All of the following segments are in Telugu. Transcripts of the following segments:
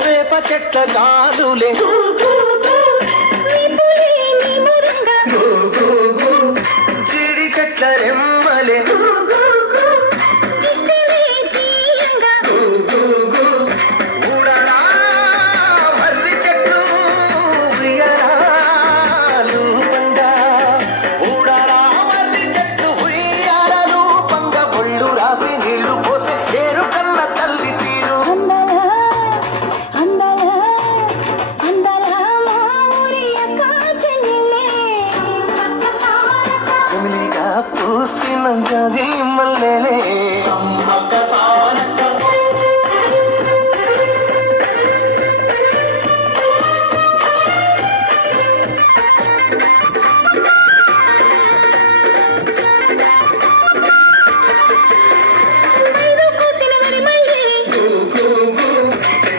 వేప చెట్ల గాలులే జీడి చెట్ల రెమ్మలే ఊడలా మర్రి చెట్లు ఉయ్యాలూ పంగా ఊడలా మర్రి చెట్లు ఉయ్యాలూ పంగా ఒళ్ళు రాసి నీళ్లు పోసే పేరు కన్న తల్లి తీరు జమిలిగా పూసిన జాజి మల్లెలే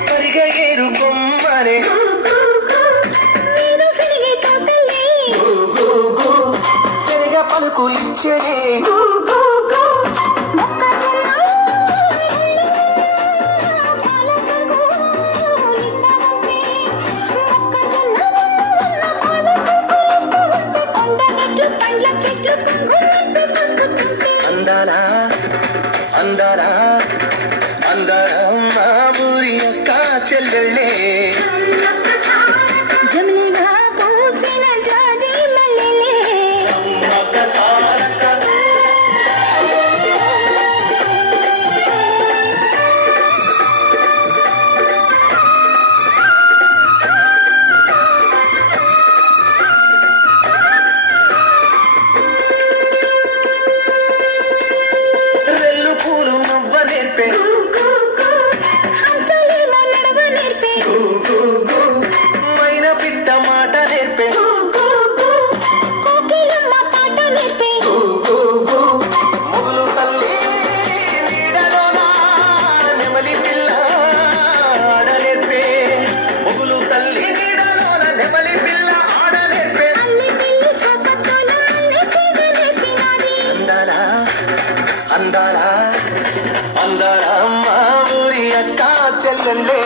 పరిగేరు కొమ్మనే సరిగా పలుకులిచ్చనే అందాలా అందాలా అందరమ్మ ఊరి అక్క చెల్లెళ్ళే జమిలిగా పూసిన జాజి మల్లెలే రెల్లు పూలు నవ్వ నేర్పే హంసలేమో నడవ నేర్పే మైన పిట్ట మాట నేర్పే కోకిలమ్మ పాట నేర్పే మొగులు తల్లి నీడలోన నెమలి పిల్ల ఆడ నేర్పే మొగులు తల్లి నీడలోన నెమలి పిల్ల ఆడ నేర్పే అల్లి పిల్లి సోపతోన మల్లె తీగ నేర్పినాది అందాలా అందాలా అందరమ్మ ఊరి అక్క చెల్లెళ్ళే